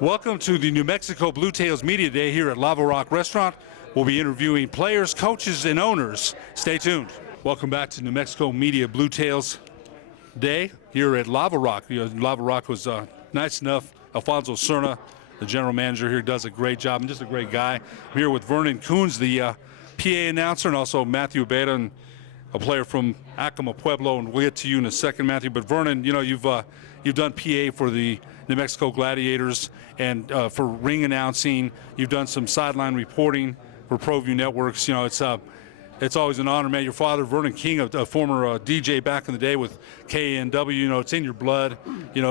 Welcome to the New Mexico Bluetails Media Day here at Lava Rock Restaurant. We'll be interviewing players, coaches, and owners. Stay tuned. Welcome back to New Mexico Media Bluetails Day here at Lava Rock. Lava Rock was nice enough. Alfonso Cerna, the general manager here, does a great job and just a great guy. I'm here with Vernon Coons, the PA announcer, and also Matthew Beta, a player from Acoma Pueblo, and we'll get to you in a second, Matthew. But Vernon, you've done PA for the New Mexico Gladiators and for ring announcing. You've done some sideline reporting for ProView Networks. It's always an honor, man. Your father, Vernon King, a former DJ back in the day with KNW, it's in your blood,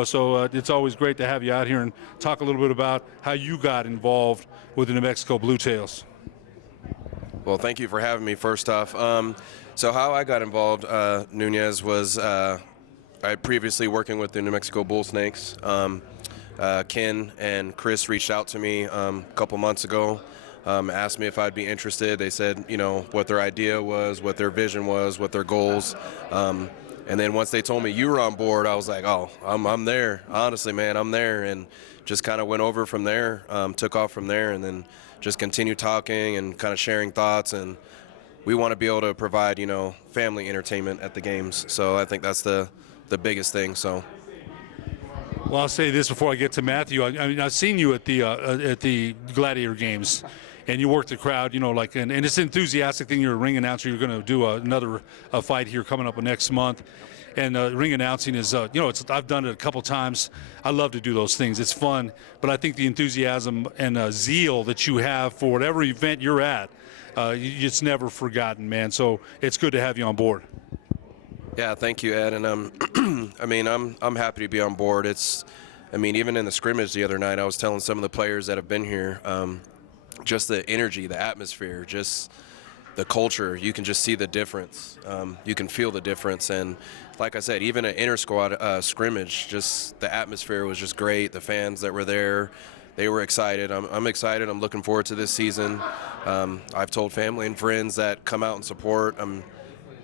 so it's always great to have you out here and talk a little bit about how you got involved with the New Mexico Bluetails. Well, thank you for having me, first off. So how I got involved, Nunez, was I had previously working with the New Mexico Bull Snakes. Ken and Chris reached out to me a couple months ago, asked me if I'd be interested. They said, what their idea was, what their vision was, what their goals. And then once they told me you were on board, I was like, oh, I'm there. Honestly, man, I'm there. And just kind of went over from there, took off from there, and then just continued talking and kind of sharing thoughts. And we want to be able to provide, family entertainment at the games. So I think that's the biggest thing. So. Well, I'll say this before I get to Matthew. I've seen you at the Gladiator games, and you work the crowd. And it's an enthusiastic thing. You're a ring announcer. You're going to do another fight here coming up next month. And ring announcing is, I've done it a couple times. I love to do those things. It's fun. But I think the enthusiasm and zeal that you have for whatever event you're at, it's never forgotten, man. So it's good to have you on board. Yeah, thank you, Ed. And I'm happy to be on board. Even in the scrimmage the other night, I was telling some of the players that have been here, just the energy, the atmosphere, just the culture. You can just see the difference. You can feel the difference. And like I said, even an inter-squad scrimmage, just the atmosphere was just great. The fans that were there, they were excited. I'm excited. I'm looking forward to this season. I've told family and friends that come out and support.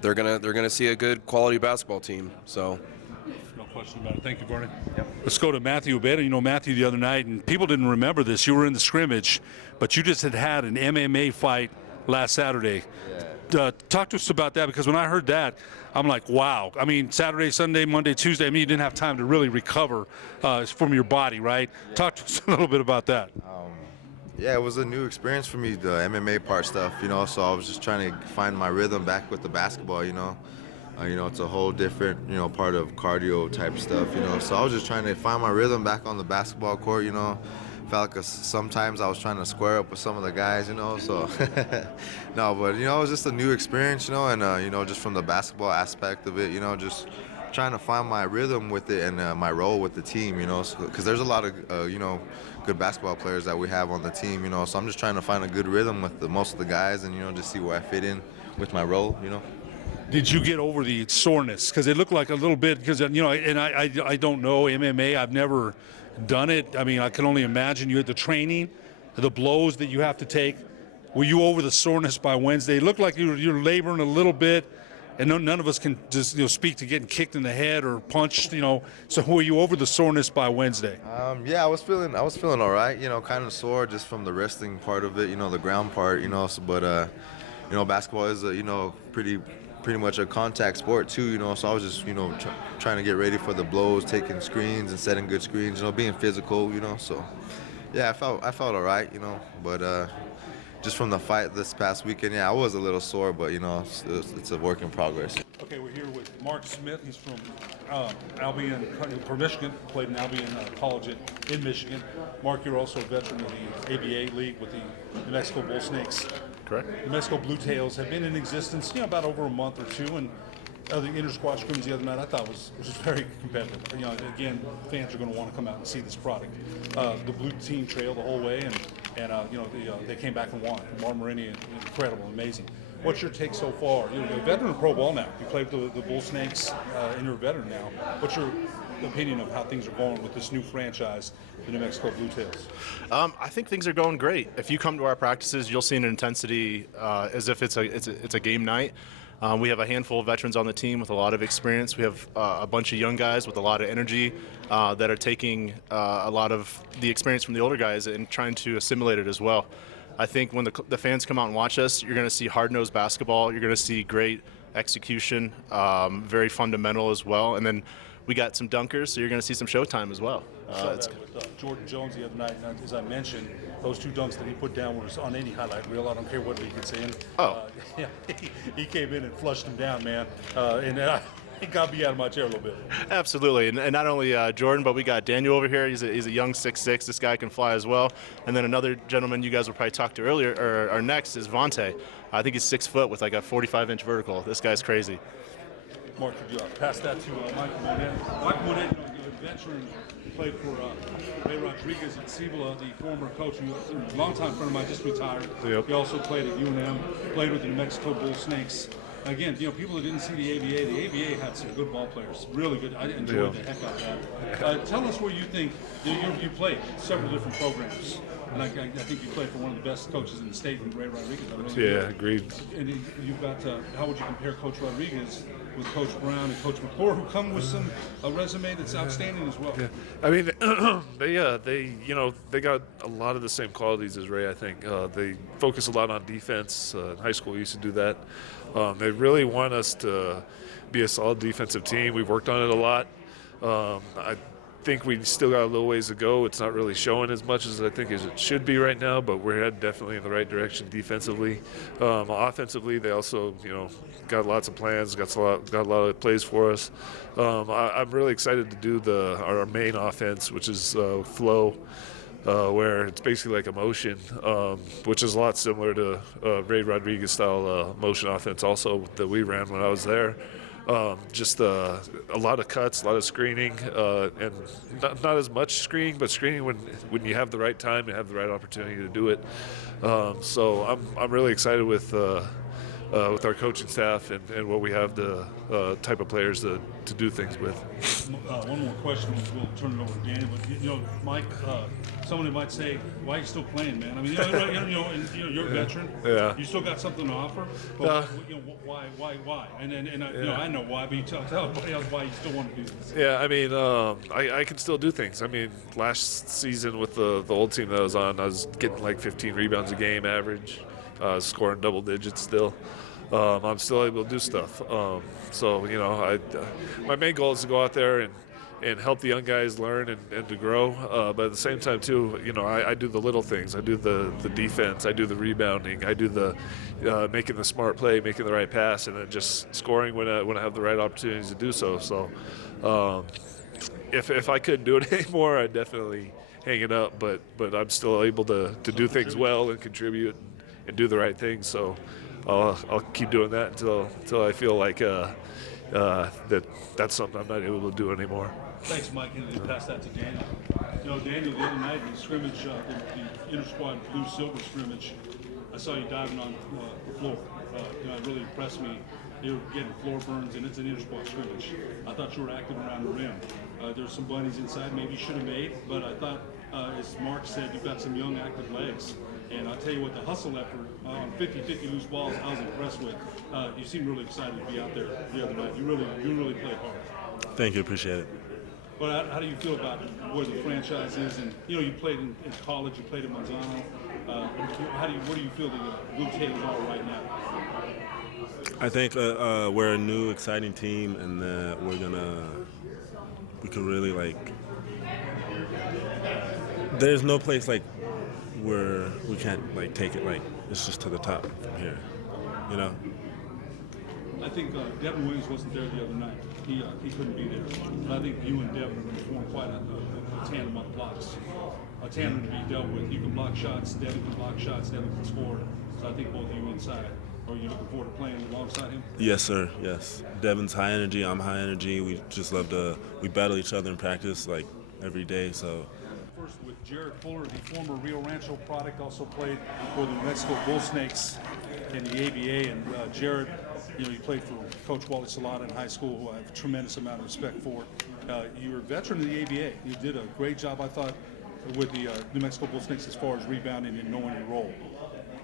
They're gonna see a good quality basketball team. So. No question about it. Thank you, Vernon. Yep. Let's go to Matthew Beta. Matthew the other night, and people didn't remember this. You were in the scrimmage, but you just had an MMA fight last Saturday. Yeah. Talk to us about that, because when I heard that, I'm like, wow. Saturday, Sunday, Monday, Tuesday, you didn't have time to really recover from your body, right? Yeah. Talk to us a little bit about that. Yeah, it was a new experience for me, the MMA part stuff, so I was just trying to find my rhythm back with the basketball, it's a whole different, part of cardio type stuff, so I was just trying to find my rhythm back on the basketball court, felt like sometimes I was trying to square up with some of the guys, so no, but, it was just a new experience, and, just from the basketball aspect of it, just trying to find my rhythm with it and my role with the team, because there's a lot of, good basketball players that we have on the team, so I'm just trying to find a good rhythm with most of the guys and, just see where I fit in with my role, Did you get over the soreness? Because it looked like a little bit, because, and I don't know MMA. I've never done it. I can only imagine you had the training, the blows that you have to take. Were you over the soreness by Wednesday? It looked like you're laboring a little bit. And none of us can just speak to getting kicked in the head or punched. So were you over the soreness by Wednesday? Yeah, I was feeling all right. Kind of sore just from the wrestling part of it. The ground part. But basketball is pretty much a contact sport too. So I was just trying to get ready for the blows, taking screens and setting good screens. Being physical. So yeah, I felt all right. But. Just from the fight this past weekend, yeah, I was a little sore, but it's a work in progress. Okay, we're here with Mark Smith. He's from Albion, for Michigan. Played in Albion College in Michigan. Mark, you're also a veteran of the ABA League with the New Mexico Bull Snakes. Correct. New Mexico Bluetails have been in existence, about over a month or two, and the inter-squad scrimmage the other night I thought was very competitive. Again, fans are going to want to come out and see this product. The blue team trailed the whole way, and they came back and won. Mark Marini, incredible, amazing. What's your take so far? You're a veteran of pro ball now. You played with the Bull Snakes, and you're a veteran now. What's your opinion of how things are going with this new franchise, the New Mexico Bluetails? I think things are going great. If you come to our practices, you'll see an intensity as if it's a game night. We have a handful of veterans on the team with a lot of experience. We have a bunch of young guys with a lot of energy that are taking a lot of the experience from the older guys and trying to assimilate it as well. I think when the fans come out and watch us, you're going to see hard-nosed basketball. You're going to see great execution, very fundamental as well. And then we got some dunkers, so you're going to see some showtime as well. Saw that with Jordan Jones the other night. And as I mentioned, those 2 dunks that he put down was on any highlight reel. I don't care what league it's in. Yeah, he came in and flushed him down, man. It got me out of my chair a little bit. Absolutely, and not only Jordan, but we got Daniel over here. He's a young 6'6". This guy can fly as well. And then another gentleman you guys will probably talk to earlier, or next, is Vontae. I think he's 6 foot with like a 45-inch vertical. This guy's crazy. Mark, could you pass that to Michael Monet? Michael Monet, a veteran, played for Ray Rodriguez at Cibola, the former coach, who a longtime friend of mine, just retired. Yep. He also played at UNM, played with the New Mexico Bull Snakes. Again, people who didn't see the ABA had some good ball players, really good. I enjoyed the heck out of that. Tell us where you think you played several different programs, and I think you played for one of the best coaches in the state, Ray Rodriguez. Agreed. And you've got how would you compare Coach Rodriguez with Coach Brown and Coach McClure, who come with a resume that's outstanding as well? Yeah, I mean, they got a lot of the same qualities as Ray. I think they focus a lot on defense. In high school, we used to do that. They really want us to be a solid defensive team. We've worked on it a lot. I think we still got a little ways to go. It's not really showing as much as I think as it should be right now, but we're headed definitely in the right direction defensively. Offensively, they also, got lots of plans, got a lot of plays for us. I'm really excited to do our main offense, which is flow. Where it's basically like a motion, which is a lot similar to Ray Rodriguez style motion offense also that we ran when I was there. Just a lot of cuts, a lot of screening, and not as much screening, but screening when you have the right time and have the right opportunity to do it. So I'm really excited with our coaching staff and what we have the type of players to do things with. One more question, we'll turn it over to Daniel. But Mike, somebody might say, "Why are you still playing, man?" I mean, you're a veteran. Yeah. You still got something to offer. But why? And I know why, but you tell everybody else why you still want to do this. Yeah, I mean, I can still do things. I mean, last season with the old team that I was on, I was getting like 15 rebounds a game average, scoring double digits still. I'm still able to do stuff. My main goal is to go out there and help the young guys learn and to grow. But at the same time, too, I do the little things. I do the defense. I do the rebounding. I do the making the smart play, making the right pass, and then just scoring when I have the right opportunities to do so. So if I couldn't do it anymore, I'd definitely hang it up. But I'm still able to do things well and contribute and do the right things. So I'll keep doing that until I feel like that's something I'm not able to do anymore. Thanks, Mike, and pass that to Daniel. Daniel, the other night in the scrimmage, the inter-squad blue-silver scrimmage, I saw you diving on the floor. It really impressed me. You were getting floor burns, and it's an inter-squad scrimmage. I thought you were active around the rim. There's some bunnies inside maybe you should have made, but I thought, as Mark said, you've got some young, active legs. And I'll tell you what, the hustle effort on 50-50 loose balls, I was impressed with. You seem really excited to be out there the other night. You really played hard. Thank you, appreciate it. But how do you feel about where the franchise is? And you played in college, you played at Manzano. Where do you feel the Bluetails are right now? I think we're a new, exciting team, and we can really there's no place where we can't take it it's just to the top from here, I think Devin Williams wasn't there the other night. He couldn't be there. But I think you and Devin are going to form quite a tandem of blocks. A tandem to be dealt with. You can block shots, Devin can block shots, Devin can score. So I think both of you inside. Are you looking forward to playing alongside him? Yes, sir, yes. Devin's high energy, I'm high energy. We just we battle each other in practice every day, so. First with Jared Fuller, the former Rio Rancho product, also played for the New Mexico Bull Snakes in the ABA. And Jared, he played for Coach Wally Salata in high school, who I have a tremendous amount of respect for. You're a veteran of the ABA. You did a great job, I thought, with the New Mexico Bull Snakes as far as rebounding and knowing your role.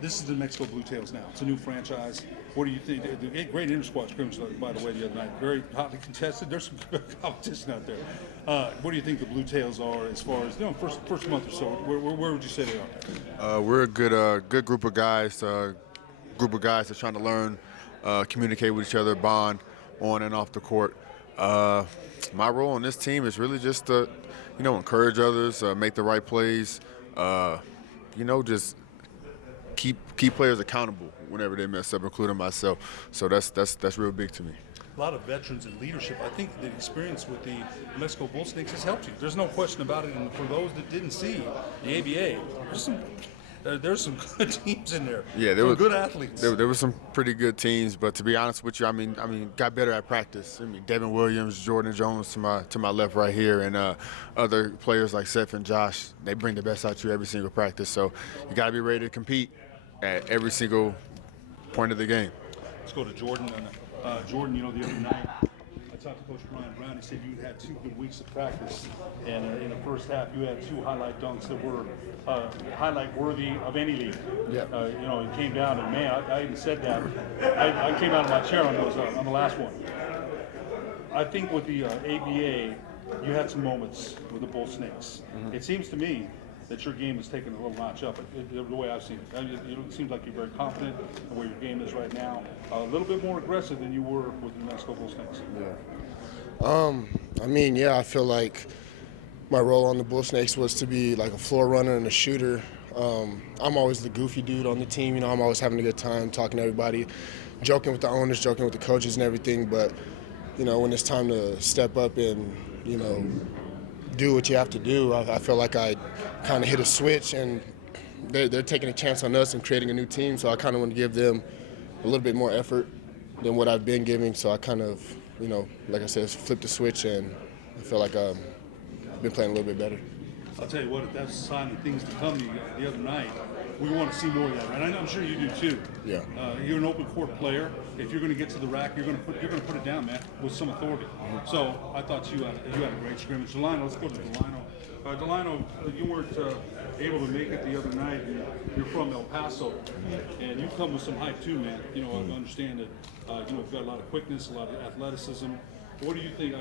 This is the New Mexico Bluetails now. It's a new franchise. What do you think? The great inter-squad scrimmage, by the way, the other night. Very hotly contested. There's some good competition out there. What do you think the Bluetails are as far as first month or so? Where would you say they are? We're a good group of guys. Group of guys that's trying to learn, communicate with each other, bond on and off the court. My role on this team is really just to, encourage others, make the right plays. Just keep players accountable whenever they mess up, including myself. So that's real big to me. A lot of veterans and leadership. I think the experience with the New Mexico Bull Snakes has helped you. There's no question about it. And for those that didn't see the ABA, there's some good teams in there. Yeah, there were good athletes. There were some pretty good teams, but to be honest with you, I mean, got better at practice. Devin Williams, Jordan Jones to my left right here, and other players like Seth and Josh. They bring the best out of you every single practice. So you got to be ready to compete at every single point of the game. Let's go to Jordan. Jordan, the other night, I talked to Coach Brian Brown. He said you had 2 good weeks of practice, and in the first half, you had 2 highlight dunks that were highlight worthy of any league. Yeah. It came down, and man, I even said that. I came out of my chair on those on the last one. I think with the ABA, you had some moments with the Bull Snakes. Mm-hmm. It seems to me that your game has taken a little notch up, the way I've seen it. It seems like you're very confident in where your game is right now. A little bit more aggressive than you were with the New Mexico Bull Snakes. Yeah. I feel like my role on the Bull Snakes was to be like a floor runner and a shooter. I'm always the goofy dude on the team. I'm always having a good time talking to everybody, joking with the owners, joking with the coaches and everything. But, when it's time to step up and, do what you have to do, I feel like I kind of hit a switch, and they're taking a chance on us and creating a new team. So I kind of want to give them a little bit more effort than what I've been giving. So I kind of, like I said, flipped the switch, and I feel like I've been playing a little bit better. I'll tell you what, if that's a sign of things to come the other night, we want to see more of that, right? I'm sure you do too. Yeah. You're an open court player. If you're going to get to the rack, you're going to put it down, man, with some authority. So I thought you had a great scrimmage. Delano, let's go to Delano. Delano, you weren't able to make it the other night. You're from El Paso, and you come with some hype too, man. I understand that you've got a lot of quickness, a lot of athleticism. What do you think?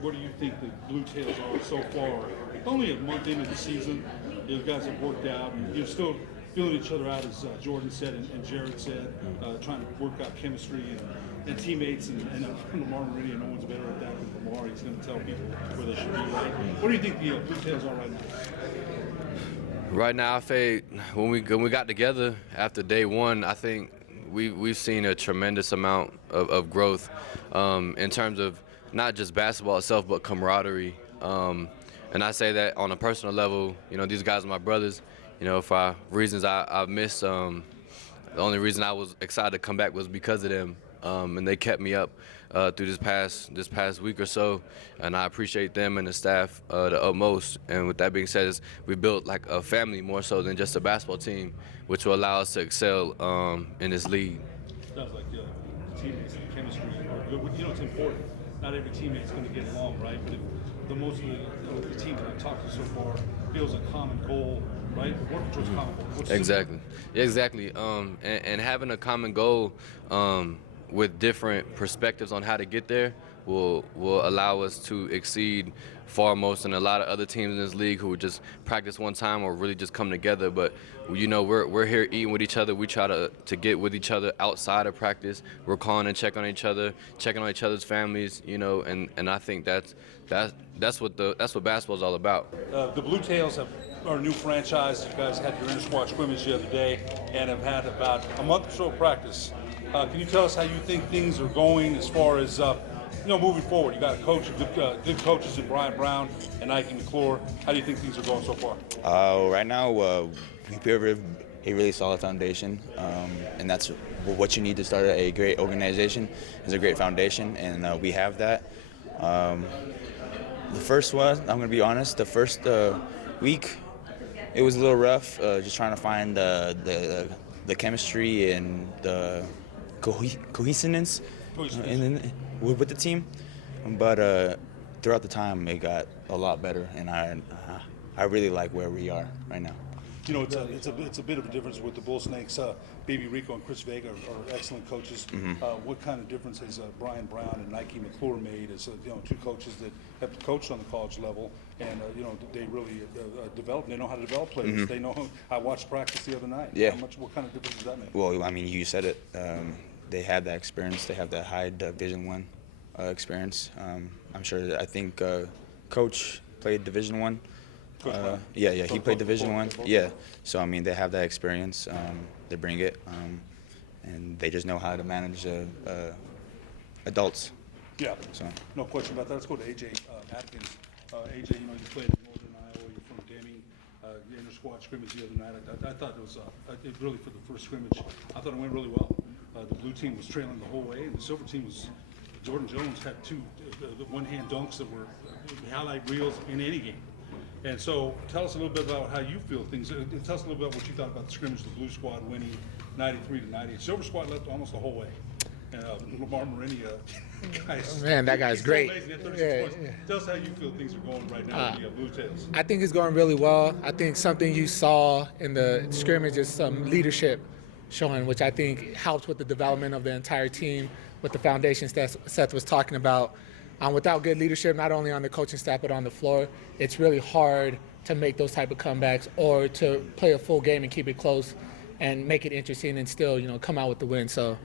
What do you think the Bluetails are so far? Only a month into the season, you guys have worked out, and you're still feeling each other out, as Jordan said and Jared said, trying to work out chemistry and teammates. And from Lamar Meridian, no one's better at that than Lamar. He's going to tell people where they should be. Right? What do you think the Bluetails are right now? Right now, I think when we got together after day one, I think we've seen a tremendous amount of growth in terms of not just basketball itself, but camaraderie. And I say that on a personal level. These guys are my brothers. For reasons I've missed, the only reason I was excited to come back was because of them, and they kept me up through this past week or so, and I appreciate them and the staff the utmost. And with that being said, we built like a family more so than just a basketball team, which will allow us to excel in this league. Sounds like teammates and chemistry are good. It's important. Not every teammate's going to get along, right? But if the most of the teams that I've talked to so far feels a common goal, right? Working towards a common goal. Exactly. And having a common goal with different perspectives on how to get there will allow us to exceed far most than a lot of other teams in this league who would just practice one time or really just come together. But we're here eating with each other. We try to get with each other outside of practice. We're calling and checking on each other, checking on each other's families, and I think that's what basketball's all about. The Bluetails are a new franchise. You guys had your inter-squad scrimmage the other day and have had about a month or so of practice. Can you tell us how you think things are going as far as moving forward? You got a coach, good coaches in Brian Brown and Nike McClure. How do you think things are going so far? Right now, we built a really solid foundation, and that's what you need to start a great organization is a great foundation, and we have that. The first one, I'm going to be honest, the first week, it was a little rough, just trying to find the chemistry and the cohesiveness with the team. But throughout the time, it got a lot better, and I really like where we are right now. You know, it's a bit of a difference with the Bull Snakes. Baby Rico and Chris Vega are excellent coaches. What kind of difference has Brian Brown and Nike McClure made as two coaches that have coached on the college level, and they really develop. They know how to develop players. They know. I watched practice the other night. Yeah. What kind of difference does that make? Well, I mean, you said it. They have that experience. They have that high Division I experience. I'm sure. I think Coach played Division I. Yeah, he played Division I. Yeah, so I mean, they have that experience. They bring it, and they just know how to manage adults. Yeah, So no question about that. Let's go to AJ Atkins. AJ, you played in Northern Iowa. You're from Deming. The inter-squad scrimmage the other night. I thought it was really for the first scrimmage. I thought it went really well. The blue team was trailing the whole way, and the silver team was. Jordan Jones had two one-hand dunks that were highlight reels in any game. And so, tell us a little bit about how you feel things. Tell us a little bit about what you thought about the scrimmage, the blue squad winning 93-90. Silver squad left almost the whole way. And Lamar Marini, guys. Man, that guy's great. Amazing. 36 points. Tell us how you feel things are going right now with the Bluetails. I think it's going really well. I think something you saw in the scrimmage is some leadership showing, which I think helps with the development of the entire team, with the foundation Seth was talking about. Without good leadership, not only on the coaching staff but on the floor, it's really hard to make those type of comebacks or to play a full game and keep it close and make it interesting and still, come out with the win. So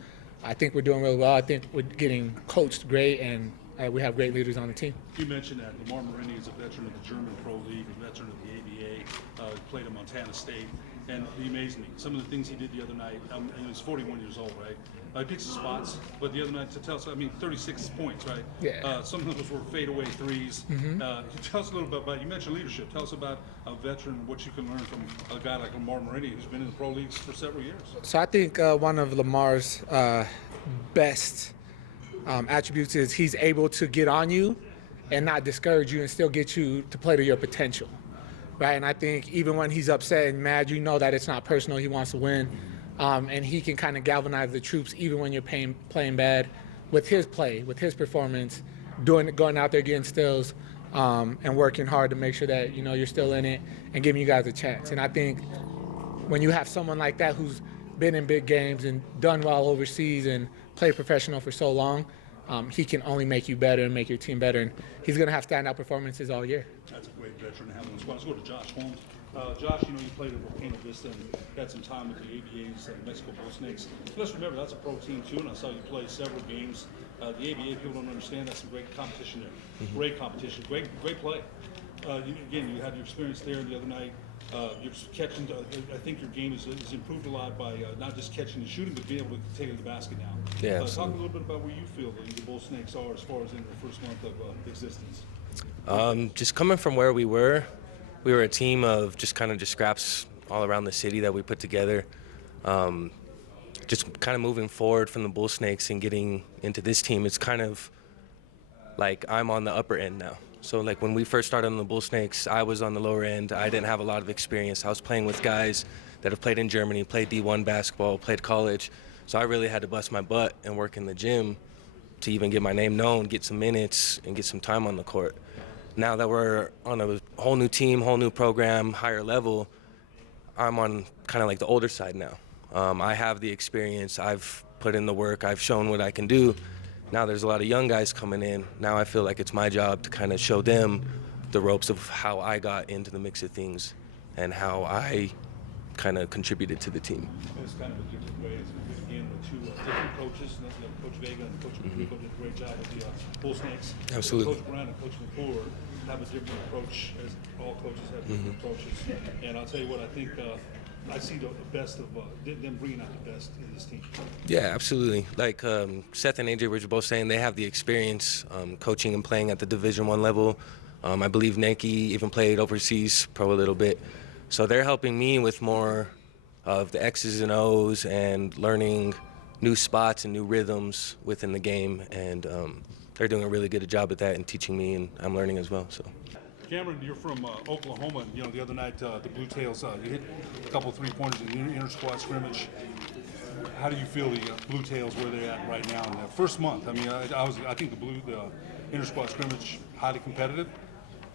I think we're doing really well. I think we're getting coached great, and we have great leaders on the team. You mentioned that Lamar Marini is a veteran of the German Pro League, a veteran of the ABA, played at Montana State, and he amazed me. Some of the things he did the other night, he's 41 years old, right? He picks his spots, but the other night, 36 points, right? Yeah. Some of those were fadeaway threes. Tell us a little bit about, you mentioned leadership. Tell us about a veteran and what you can learn from a guy like Lamar Marini, who's been in the pro leagues for several years. So I think one of Lamar's best attributes is he's able to get on you and not discourage you and still get you to play to your potential, right? And I think even when he's upset and mad, that it's not personal. He wants to win. And he can kind of galvanize the troops even when you're playing bad with his play, with his performance, going out there getting steals and working hard to make sure that, you're still in it and giving you guys a chance. And I think when you have someone like that who's been in big games and done well overseas and played professional for so long, he can only make you better and make your team better. And he's going to have standout performances all year. That's a great veteran to have on the squad. Let's go to Josh Holmes. Josh, you played at Volcano Vista and had some time with the ABA's Mexico Bull Snakes. Let's remember, that's a pro team too, and I saw you play several games. The ABA, people don't understand, that's some great competition there. Great competition, great play. You had your experience there the other night. You're catching. I think your game is improved a lot by not just catching and shooting, but being able to take it to the basket now. Yeah, talk a little bit about where you feel the Bull Snakes are as far as in the first month of existence. Just coming from where we were a team of just scraps all around the city that we put together. Just kind of moving forward from the Bull Snakes and getting into this team, it's kind of like I'm on the upper end now. So like when we first started on the Bull Snakes, I was on the lower end. I didn't have a lot of experience. I was playing with guys that have played in Germany, played D1 basketball, played college. So I really had to bust my butt and work in the gym to even get my name known, get some minutes, and get some time on the court. Now that we're on a whole new team, whole new program, higher level, I'm on kind of like the older side now. I have the experience. I've put in the work. I've shown what I can do. Now there's a lot of young guys coming in. Now I feel like it's my job to kind of show them the ropes of how I got into the mix of things and how I kind of contributed to the team. It's kind of a different way. It's again with two different coaches. Coach Vega and Coach McClure did a great job with the Bull Snakes. Absolutely. Coach Brown and Coach McClure have a different approach, as all coaches have different approaches. And I'll tell you what, I think I see the best of them bringing out the best in this team. Yeah, absolutely. Like Seth and AJ were both saying, they have the experience coaching and playing at the Division I level. I believe Nike even played overseas pro a little bit. So they're helping me with more of the X's and O's and learning new spots and new rhythms within the game. And they're doing a really good job at that and teaching me, and I'm learning as well. So. Cameron, you're from Oklahoma. The other night, the Bluetails, you hit a couple three-pointers in the inter-squad scrimmage. How do you feel the Bluetails where they're at right now in the first month? I mean, I think the inter-squad scrimmage highly competitive.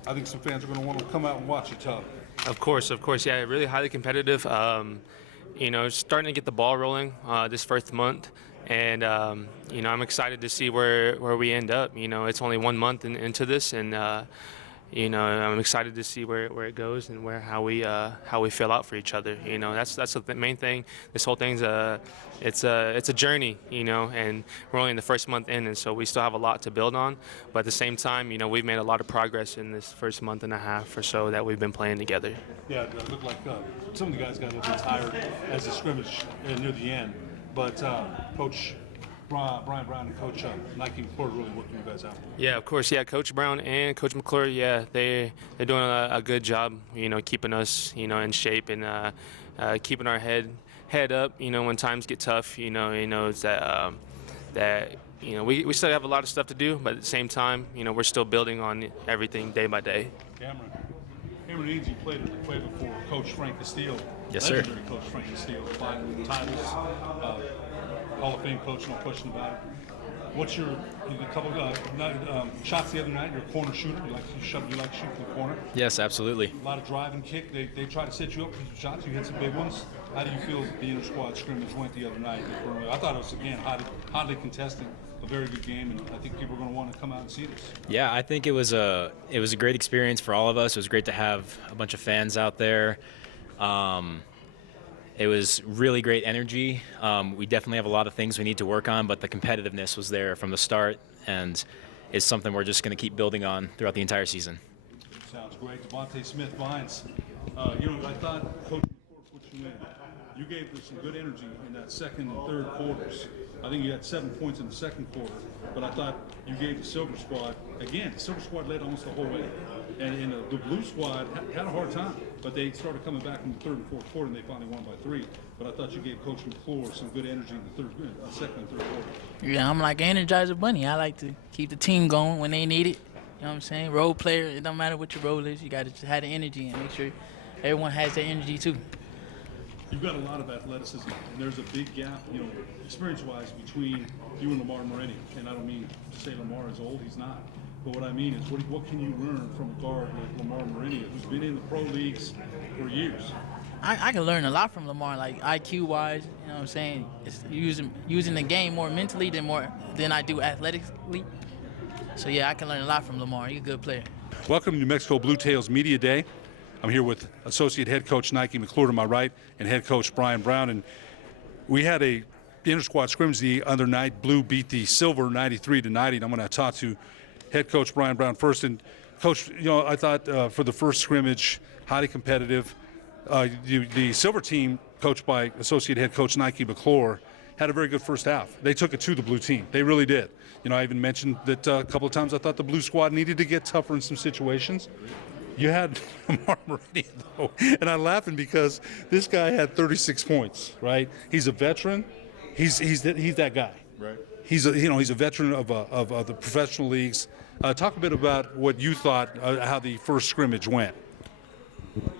I think some fans are going to want to come out and watch it, Todd. Of course, yeah, really highly competitive. Starting to get the ball rolling this first month, and I'm excited to see where we end up. It's only 1 month into this, and I'm excited to see where it goes and how we fill out for each other. That's the main thing. This whole thing's it's a journey, and we're only in the first month in, and so we still have a lot to build on. But at the same time, we've made a lot of progress in this first month and a half or so that we've been playing together. Yeah, it looked like some of the guys got a little bit tired as the scrimmage near the end, but Coach Brian Brown and Coach Nike McClure really working you guys out. Yeah, of course. Yeah, Coach Brown and Coach McClure. Yeah, they're doing a good job. Keeping us in shape and keeping our head up. When times get tough. It's that we still have a lot of stuff to do, but at the same time, we're still building on everything day by day. Cameron Eads, you played before Coach Frank Castillo. Yes, sir. Legendary Coach Frank Castillo, 5 titles, Hall of Fame coach, no question about it. What's your couple shots the other night? You're a corner shooter. You like shooting the corner. Yes, absolutely. A lot of drive and kick. They try to set you up for some shots. You hit some big ones. How do you feel the inter-squad scrimmage went the other night? I thought it was, again, hotly contested. A very good game, and I think people are going to want to come out and see this. Yeah, I think it was a great experience for all of us. It was great to have a bunch of fans out there. It was really great energy. We definitely have a lot of things we need to work on, but the competitiveness was there from the start, and it's something we're just going to keep building on throughout the entire season. Sounds great. Devontae Smith-Vines. I thought Coach McClure put you in. You gave us some good energy in that second and third quarters. I think you had 7 points in the second quarter, but I thought you gave the Silver Squad, again, the Silver Squad led almost the whole way. And the Blue Squad had a hard time, but they started coming back in the third and fourth quarter, and they finally won by 3. But I thought you gave Coach McClure some good energy in the second and third quarter. Yeah, I'm like an Energizer Bunny. I like to keep the team going when they need it. You know what I'm saying? Role player, it don't matter what your role is. You got to just have the energy and make sure everyone has that energy too. You've got a lot of athleticism, and there's a big gap, experience-wise, between you and Lamar Moretti. And I don't mean to say Lamar is old; he's not. But what I mean is, what can you learn from a guard like Lamar Moretti, who's been in the pro leagues for years? I can learn a lot from Lamar, like IQ-wise. You know what I'm saying? It's using the game more mentally than I do athletically. So yeah, I can learn a lot from Lamar. He's a good player. Welcome to New Mexico Bluetails Media Day. I'm here with Associate Head Coach Nike McClure to my right and Head Coach Brian Brown. And we had the inter-squad scrimmage the other night. Blue beat the Silver 93-90. And I'm going to talk to Head Coach Brian Brown first. And Coach, I thought for the first scrimmage, highly competitive. The Silver team, coached by Associate Head Coach Nike McClure, had a very good first half. They took it to the Blue team. They really did. I even mentioned that a couple of times I thought the Blue squad needed to get tougher in some situations. You had Lamar Moretti, though, and I'm laughing because this guy had 36 points, right? He's a veteran. He's that guy. Right. He's a veteran of the professional leagues. Talk a bit about what you thought, how the first scrimmage went.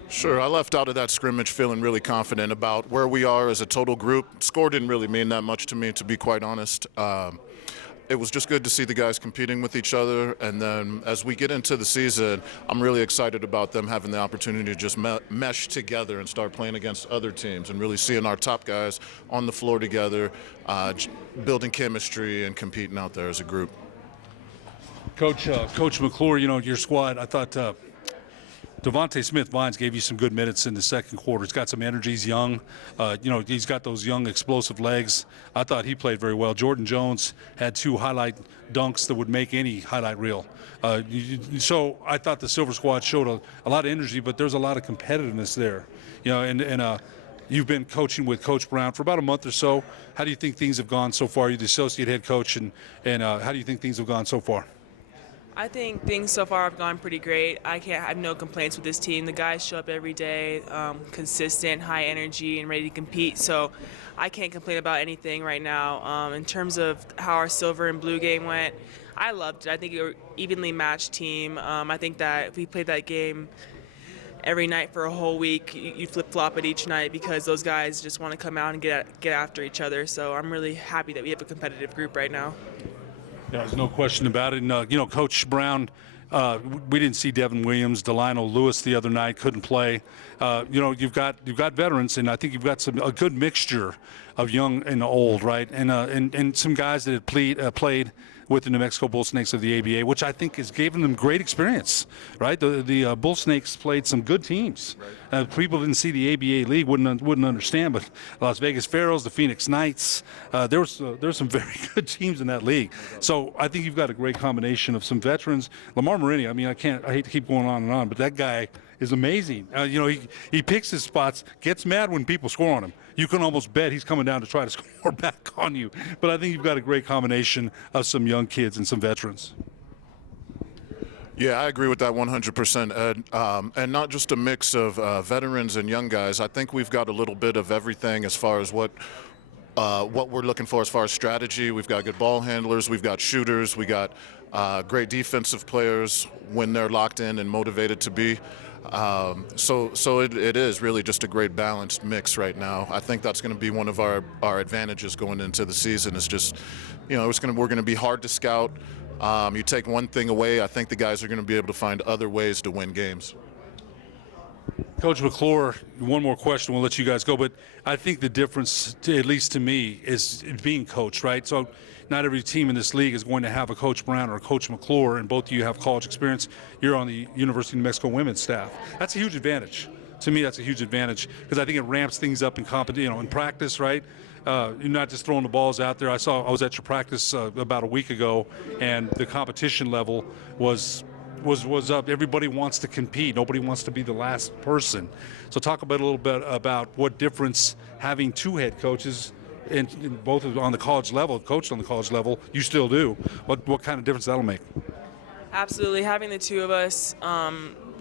Sure. I left out of that scrimmage feeling really confident about where we are as a total group. Score didn't really mean that much to me, to be quite honest. It was just good to see the guys competing with each other, and then as we get into the season, I'm really excited about them having the opportunity to just mesh together and start playing against other teams and really seeing our top guys on the floor together, building chemistry and competing out there as a group. Coach McClure, your squad, I thought Devontae Smith-Vines gave you some good minutes in the second quarter. He's got some energy. He's young. He's got those young, explosive legs. I thought he played very well. Jordan Jones had 2 highlight dunks that would make any highlight reel. So I thought the Silver Squad showed a lot of energy, but there's a lot of competitiveness there. And you've been coaching with Coach Brown for about a month or so. How do you think things have gone so far? You're the associate head coach, and how do you think things have gone so far? I think things so far have gone pretty great. I have no complaints with this team. The guys show up every day, consistent, high energy, and ready to compete. So I can't complain about anything right now. In terms of how our Silver and Blue game went, I loved it. I think it was an evenly matched team. I think that if we played that game every night for a whole week, you flip-flop it each night because those guys just want to come out and get after each other. So I'm really happy that we have a competitive group right now. Yeah, there's no question about it. And, Coach Brown We didn't see Devin Williams, Delino Lewis the other night, couldn't play. You've got veterans, and I think you've got a good mixture of young and old, right? And some guys that had played with the New Mexico Bull Snakes of the ABA, which I think has given them great experience, right? The Bull Snakes played some good teams. People didn't see the ABA league wouldn't understand, but Las Vegas Pharaohs, the Phoenix Knights, there's some very good teams in that league. So I think you've got a great combination of some veterans. Lamar Marini, I mean, I hate to keep going on and on, but that guy is amazing. He picks his spots, gets mad when people score on him. You can almost bet he's coming down to try to score back on you. But I think you've got a great combination of some young kids and some veterans. Yeah, I agree with that 100%, Ed. And not just a mix of veterans and young guys. I think we've got a little bit of everything as far as what we're looking for as far as strategy. We've got good ball handlers. We've got shooters. We got great defensive players when they're locked in and motivated to be. So it is really just a great balanced mix right now. I think that's going to be one of our advantages going into the season. Is just, we're going to be hard to scout. You take one thing away, I think the guys are going to be able to find other ways to win games. Coach McClure, one more question, we'll let you guys go, but I think the difference, at least to me, is being coached, right? So not every team in this league is going to have a Coach Brown or a Coach McClure, and both of you have college experience. You're on the University of New Mexico women's staff. That's a huge advantage. To me, that's a huge advantage because I think it ramps things up in in practice, right? You're not just throwing the balls out there. I was at your practice about a week ago, and the competition level was up. Everybody wants to compete. Nobody wants to be the last person. So talk a little bit about what difference having two head coaches in both on the college level, coached on the college level, you still do. What kind of difference that'll make? Absolutely. Having the two of us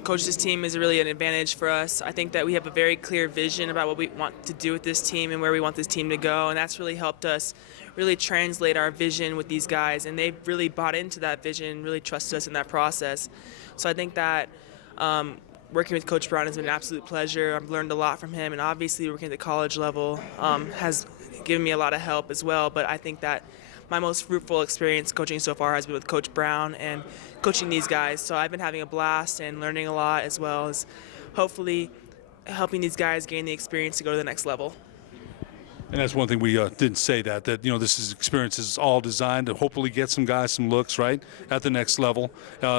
coach this team is really an advantage for us. I think that we have a very clear vision about what we want to do with this team and where we want this team to go, and that's really helped us really translate our vision with these guys, and they've really bought into that vision, really trusted us in that process. So I think that working with Coach Brown has been an absolute pleasure. I've learned a lot from him, and obviously working at the college level has given me a lot of help as well, but I think that my most fruitful experience coaching so far has been with Coach Brown and coaching these guys. So I've been having a blast and learning a lot, as well as hopefully helping these guys gain the experience to go to the next level. And that's one thing we didn't say that this experience is all designed to hopefully get some guys some looks, right, at the next level.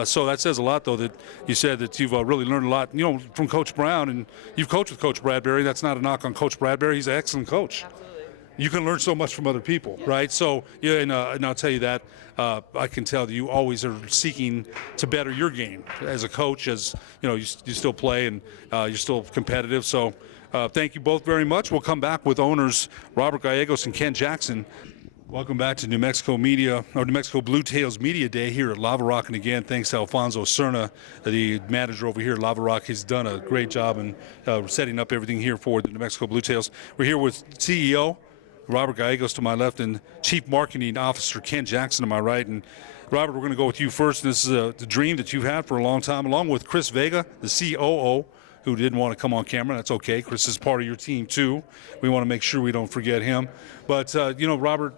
So that says a lot, though, that you said that you've really learned a lot, from Coach Brown, and you've coached with Coach Bradbury. That's not a knock on Coach Bradbury. He's an excellent coach. Absolutely. You can learn so much from other people, right? So, and I'll tell you that I can tell that you always are seeking to better your game as a coach, as you still play and you're still competitive. So thank you both very much. We'll come back with owners Robert Gallegos and Ken Jackson. Welcome back to New Mexico Bluetails Media Day here at Lava Rock. And again, thanks to Alfonso Cerna, the manager over here at Lava Rock. He's done a great job in setting up everything here for the New Mexico Bluetails. We're here with CEO Robert Gallegos to my left and Chief Marketing Officer Ken Jackson to my right. And Robert, we're going to go with you first. And this is the dream that you've had for a long time, along with Chris Vega, the COO, who didn't want to come on camera. That's okay. Chris is part of your team, too. We want to make sure we don't forget him. But, Robert,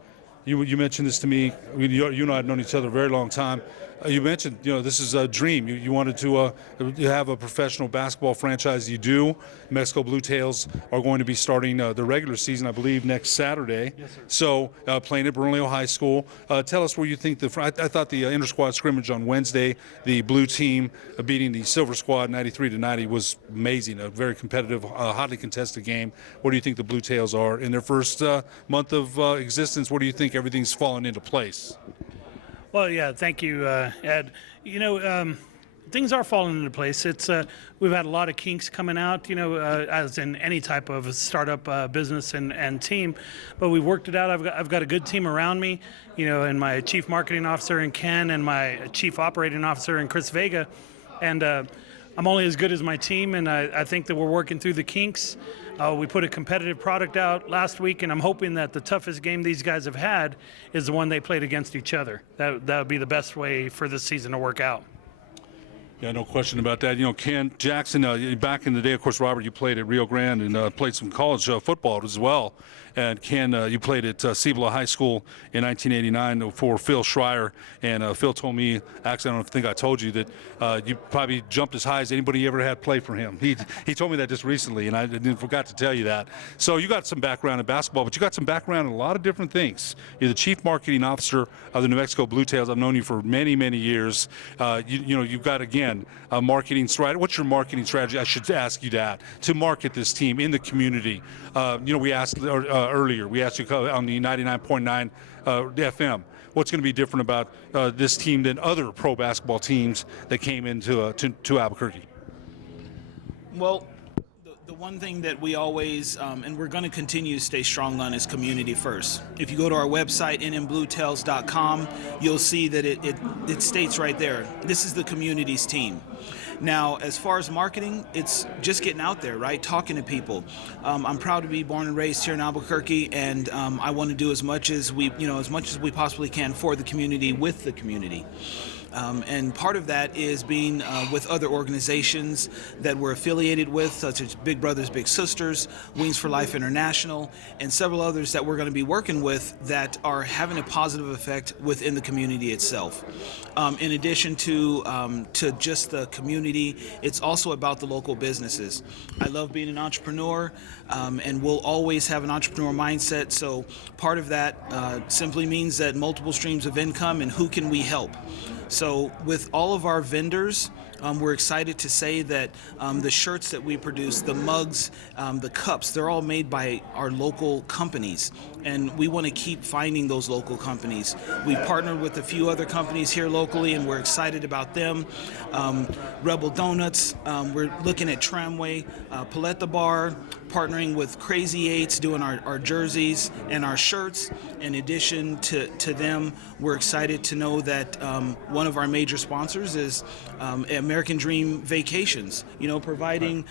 you mentioned this to me. You and I have known each other a very long time. You mentioned, this is a dream. You wanted to have a professional basketball franchise. You do. New Mexico Bluetails are going to be starting the regular season, I believe, next Saturday. Yes, sir. So playing at Bernalillo High School. Tell us where you think I thought the inter-squad scrimmage on Wednesday, the blue team beating the silver squad 93-90 was amazing. A very competitive, hotly contested game. What do you think the Bluetails are in their first month of existence? What do you think everything's fallen into place? Well, yeah, thank you, Ed. Things are falling into place. We've had a lot of kinks coming out, as in any type of startup business and team, but we've worked it out. I've got a good team around me, and my Chief Marketing Officer in Ken and my Chief Operating Officer in Chris Vega, and I'm only as good as my team, and I think that we're working through the kinks. We put a competitive product out last week, and I'm hoping that the toughest game these guys have had is the one they played against each other. That would be the best way for this season to work out. Yeah, no question about that. You know, Ken Jackson, back in the day, of course, Robert, you played at Rio Grande and played some college football as well. And Ken, you played at Cibola High School in 1989 for Phil Schreier. And Phil told me, actually, I don't think I told you, that you probably jumped as high as anybody ever had play for him. He told me that just recently, and I forgot to tell you that. So you got some background in basketball, but you got some background in a lot of different things. You're the chief marketing officer of the New Mexico Bluetails. I've known you for many, many years. You've got, again, a marketing strategy. What's your marketing strategy? I should ask you that, to market this team in the community. We asked earlier, we asked you on the 99.9 FM, what's going to be different about this team than other pro basketball teams that came into to Albuquerque? Well, the one thing that we always, and we're going to continue to stay strong on, is community first. If you go to our website, nmbluetails.com, you'll see that it states right there, this is the community's team. Now, as far as marketing, it's just getting out there, right? Talking to people. I'm proud to be born and raised here in Albuquerque, and I want to do as much as we possibly can for the community, with the community. And part of that is being with other organizations that we're affiliated with, such as Big Brothers Big Sisters, Wings for Life International, and several others that we're going to be working with that are having a positive effect within the community itself. In addition to just the community, it's also about the local businesses. I love being an entrepreneur, and we'll always have an entrepreneur mindset. So part of that simply means that multiple streams of income, and who can we help? So with all of our vendors, we're excited to say that the shirts that we produce, the mugs, the cups, they're all made by our local companies. And we want to keep finding those local companies. We've partnered with a few other companies here locally, and we're excited about them. Rebel Donuts, we're looking at Tramway, Paletta Bar, partnering with Crazy Eights, doing our jerseys and our shirts. In addition to them, we're excited to know that one of our major sponsors is American Dream Vacations, providing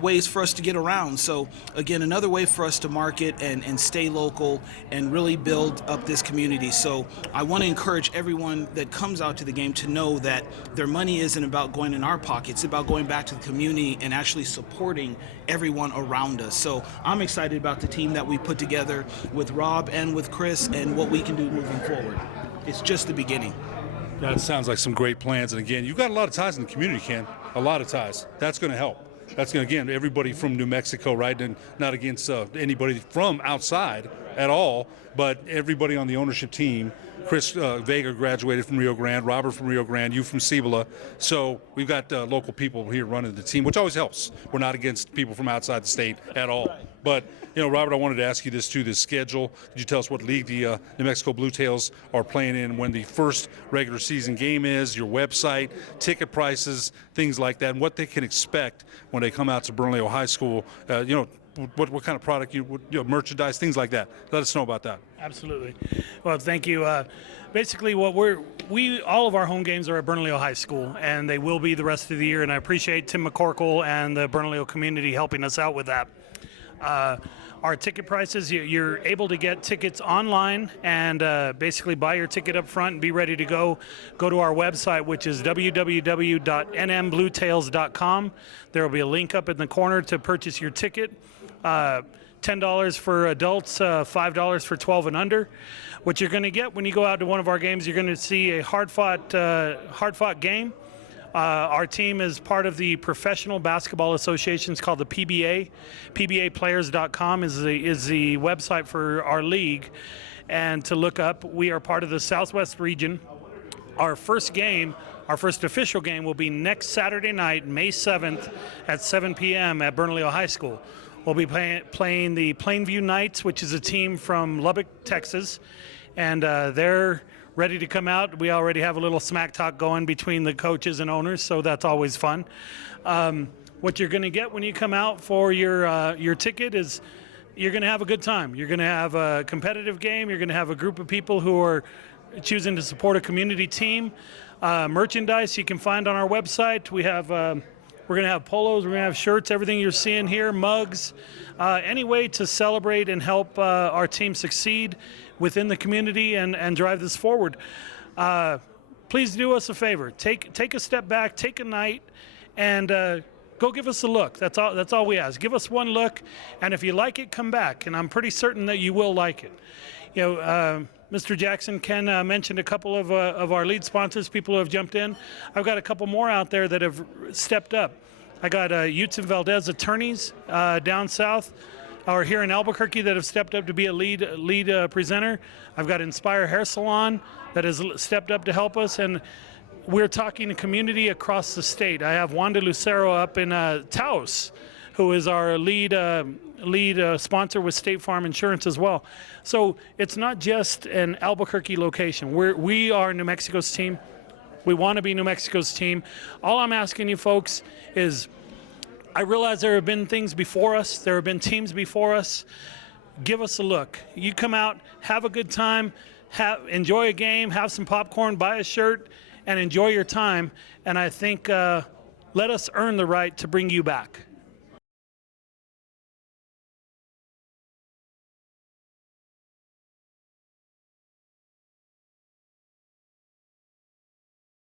ways for us to get around. So again, another way for us to market and stay local and really build up this community. So I want to encourage everyone that comes out to the game to know that their money isn't about going in our pockets. It's about going back to the community and actually supporting everyone around us. So I'm excited about the team that we put together with Rob and with Chris, and what we can do moving forward. It's just the beginning. That sounds like some great plans. And again, you've got a lot of ties in the community, Ken. A lot of ties. That's going to help. That's going to, again, everybody from New Mexico, right? And not against anybody from outside at all, but everybody on the ownership team. Chris Vega graduated from Rio Grande, Robert from Rio Grande, you from Cibola. So we've got local people here running the team, which always helps. We're not against people from outside the state at all. But, Robert, I wanted to ask you this too, this schedule. Could you tell us what league the New Mexico Bluetails are playing in, when the first regular season game is, your website, ticket prices, things like that, and what they can expect when they come out to Bernalillo High School, what kind of product, merchandise, things like that. Let us know about that. Absolutely. Well, thank you. Basically, all of our home games are at Bernalillo High School, and they will be the rest of the year. And I appreciate Tim McCorkle and the Bernalillo community helping us out with that. Our ticket prices, you're able to get tickets online and basically buy your ticket up front and be ready to go. Go to our website, which is www.nmbluetails.com. There will be a link up in the corner to purchase your ticket. $10 for adults, $5 for 12 and under. What you're going to get when you go out to one of our games, you're going to see a hard-fought game. Our team is part of the Professional Basketball Association. It's called the PBA. PBAplayers.com is the website for our league. And to look up, we are part of the Southwest region. Our first official game will be next Saturday night, May 7th at 7 p.m. at Bernalillo High School. We'll be playing the Plainview Knights, which is a team from Lubbock, Texas. And they're ready to come out. We already have a little smack talk going between the coaches and owners, so that's always fun. What you're going to get when you come out for your ticket is you're going to have a good time. You're going to have a competitive game. You're going to have a group of people who are choosing to support a community team. Merchandise you can find on our website. We're going to have polos, we're going to have shirts, everything you're seeing here, mugs, any way to celebrate and help our team succeed within the community and drive this forward. please do us a favor. Take a step back, take a night, and go give us a look. That's all we ask. Give us one look, and if you like it, come back. And I'm pretty certain that you will like it. You know, Mr. Jackson, Ken mentioned a couple of our lead sponsors, people who have jumped in. I've got a couple more out there that have stepped up. I got Utes and Valdez attorneys down south, or here in Albuquerque, that have stepped up to be a lead presenter. I've got Inspire Hair Salon that has stepped up to help us, and we're talking to community across the state. I have Wanda Lucero up in Taos, who is our lead sponsor with State Farm Insurance as well. So it's not just an Albuquerque location. We are New Mexico's team. We want to be New Mexico's team. All I'm asking you folks is, I realize there have been things before us. There have been teams before us. Give us a look. You come out, have a good time, enjoy a game, have some popcorn, buy a shirt, and enjoy your time. And I think let us earn the right to bring you back.